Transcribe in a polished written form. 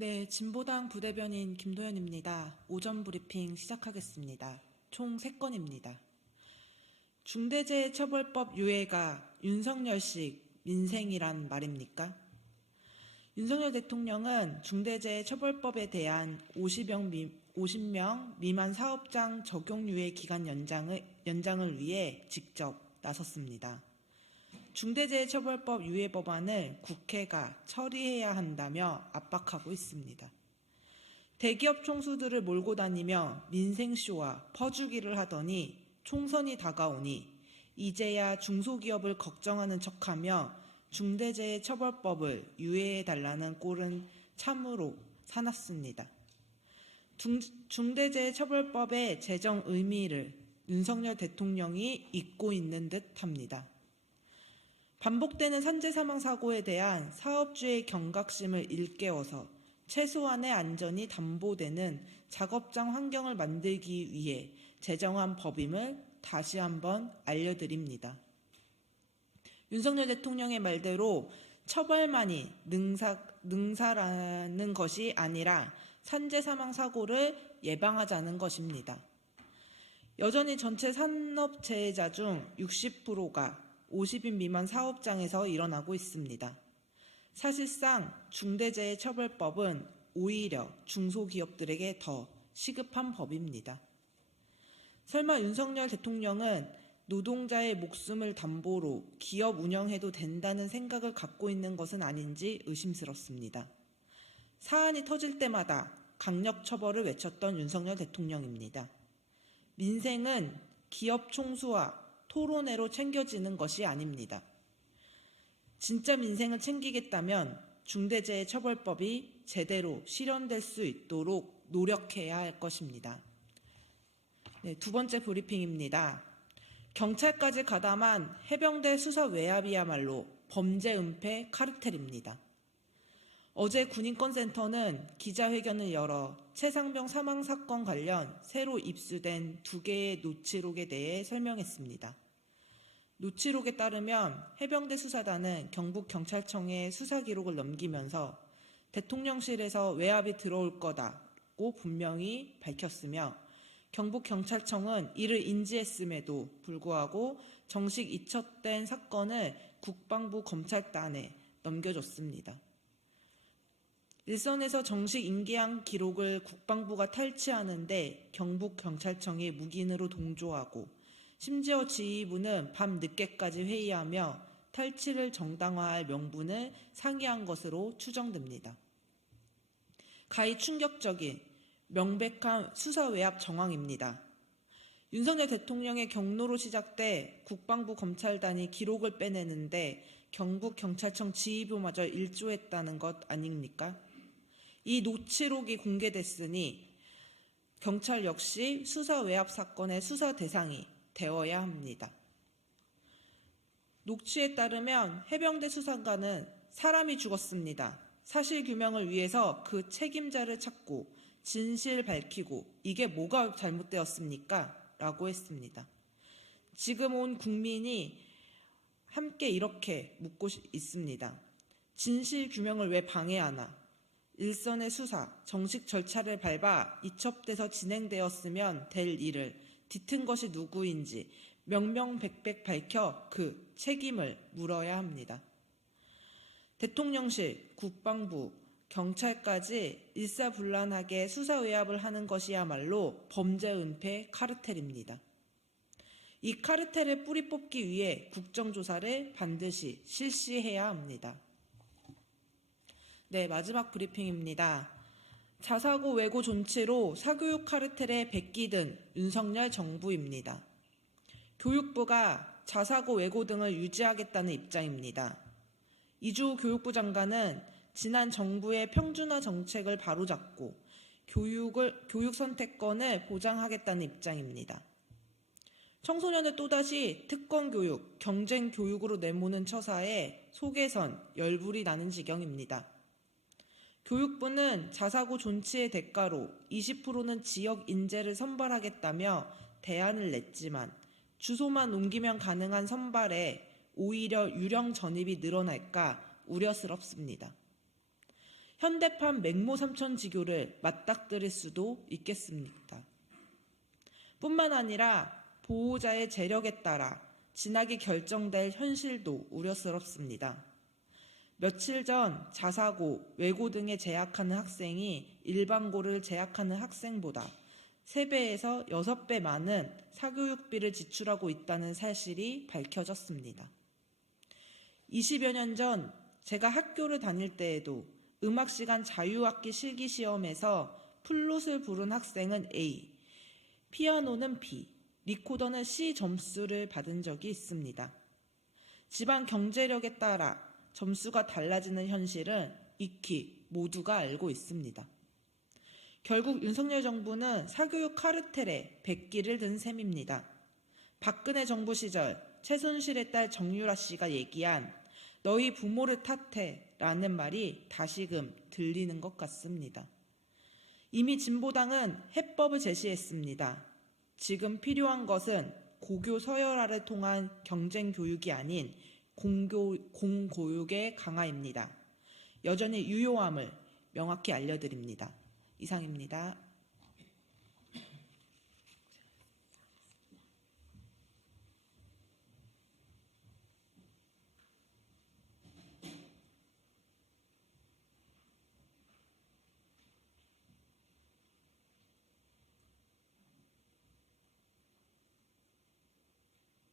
네, 진보당 부대변인 김도연입니다. 오전 브리핑 시작하겠습니다. 총 3건입니다. 중대재해처벌법 유예가 윤석열식 민생이란 말입니까? 윤석열 대통령은 중대재해처벌법에 대한 50명 미만 사업장 적용 유예 기간 연장을 위해 직접 나섰습니다. 중대재해처벌법 유예 법안을 국회가 처리해야 한다며 압박하고 있습니다. 대기업 총수들을 몰고 다니며 민생쇼와 퍼주기를 하더니 총선이 다가오니 이제야 중소기업을 걱정하는 척하며 중대재해처벌법을 유예해달라는 꼴은 참으로 사납습니다. 중대재해처벌법의 제정 의미를 윤석열 대통령이 잊고 있는 듯합니다. 반복되는 산재 사망 사고에 대한 사업주의 경각심을 일깨워서 최소한의 안전이 담보되는 작업장 환경을 만들기 위해 제정한 법임을 다시 한번 알려드립니다. 윤석열 대통령의 말대로 처벌만이 능사라는 것이 아니라 산재 사망 사고를 예방하자는 것입니다. 여전히 전체 산업재해자 중 60%가 50인 미만 사업장에서 일어나고 있습니다. 사실상 중대재해처벌법은 오히려 중소기업들에게 더 시급한 법입니다. 설마 윤석열 대통령은 노동자의 목숨을 담보로 기업 운영해도 된다는 생각을 갖고 있는 것은 아닌지 의심스럽습니다. 사안이 터질 때마다 강력 처벌을 외쳤던 윤석열 대통령입니다. 민생은 기업 총수와 토론회로 챙겨지는 것이 아닙니다. 진짜 민생을 챙기겠다면 중대재해처벌법이 제대로 실현될 수 있도록 노력해야 할 것입니다. 네, 두 번째 브리핑입니다. 경찰까지 가담한 해병대 수사 외압이야말로 범죄 은폐 카르텔입니다. 어제 군인권센터는 기자회견을 열어 최상병 사망 사건 관련 새로 입수된 2개의 녹취록에 대해 설명했습니다. 녹취록에 따르면 해병대 수사단은 경북경찰청에 수사 기록을 넘기면서 대통령실에서 외압이 들어올 거다고 분명히 밝혔으며 경북경찰청은 이를 인지했음에도 불구하고 정식 이첩된 사건을 국방부 검찰단에 넘겨줬습니다. 일선에서 정식 인계한 기록을 국방부가 탈취하는데 경북경찰청이 묵인으로 동조하고 심지어 지휘부는 밤 늦게까지 회의하며 탈취를 정당화할 명분을 상의한 것으로 추정됩니다. 가히 충격적인 명백한 수사 외압 정황입니다. 윤석열 대통령의 경로로 시작돼 국방부 검찰단이 기록을 빼내는데 경북경찰청 지휘부마저 일조했다는 것 아닙니까? 이 녹취록이 공개됐으니 경찰 역시 수사 외압 사건의 수사 대상이 되어야 합니다. 녹취에 따르면 해병대 수사관은 사람이 죽었습니다. 사실규명을 위해서 그 책임자를 찾고 진실 밝히고 이게 뭐가 잘못되었습니까? 라고 했습니다. 지금 온 국민이 함께 이렇게 묻고 있습니다. 진실규명을 왜 방해하나? 일선의 수사, 정식 절차를 밟아 이첩돼서 진행되었으면 될 일을 뒤튼 것이 누구인지 명명백백 밝혀 그 책임을 물어야 합니다. 대통령실, 국방부, 경찰까지 일사불란하게 수사 외압을 하는 것이야말로 범죄 은폐 카르텔입니다. 이 카르텔을 뿌리 뽑기 위해 국정조사를 반드시 실시해야 합니다. 네, 마지막 브리핑입니다. 자사고 외고 존치로 사교육 카르텔에 베끼든 윤석열 정부입니다. 교육부가 자사고 외고 등을 유지하겠다는 입장입니다. 이주 교육부 장관은 지난 정부의 평준화 정책을 바로잡고 교육 선택권을 보장하겠다는 입장입니다. 청소년을 또다시 특권교육, 경쟁교육으로 내모는 처사에 속에선 열불이 나는 지경입니다. 교육부는 자사고 존치의 대가로 20%는 지역 인재를 선발하겠다며 대안을 냈지만 주소만 옮기면 가능한 선발에 오히려 유령 전입이 늘어날까 우려스럽습니다. 현대판 맹모 삼천지교를 맞닥뜨릴 수도 있겠습니다. 뿐만 아니라 보호자의 재력에 따라 진학이 결정될 현실도 우려스럽습니다. 며칠 전 자사고, 외고 등에 재학하는 학생이 일반고를 재학하는 학생보다 3배에서 6배 많은 사교육비를 지출하고 있다는 사실이 밝혀졌습니다. 20여 년 전 제가 학교를 다닐 때에도 음악시간 자유학기 실기시험에서 플룻을 부른 학생은 A, 피아노는 B, 리코더는 C 점수를 받은 적이 있습니다. 집안 경제력에 따라 점수가 달라지는 현실은 익히 모두가 알고 있습니다. 결국 윤석열 정부는 사교육 카르텔에 백기를 든 셈입니다. 박근혜 정부 시절 최순실의 딸 정유라 씨가 얘기한 너희 부모를 탓해 라는 말이 다시금 들리는 것 같습니다. 이미 진보당은 해법을 제시했습니다. 지금 필요한 것은 고교 서열화를 통한 경쟁 교육이 아닌 공교육의 강화입니다. 여전히 유효함을 명확히 알려드립니다. 이상입니다.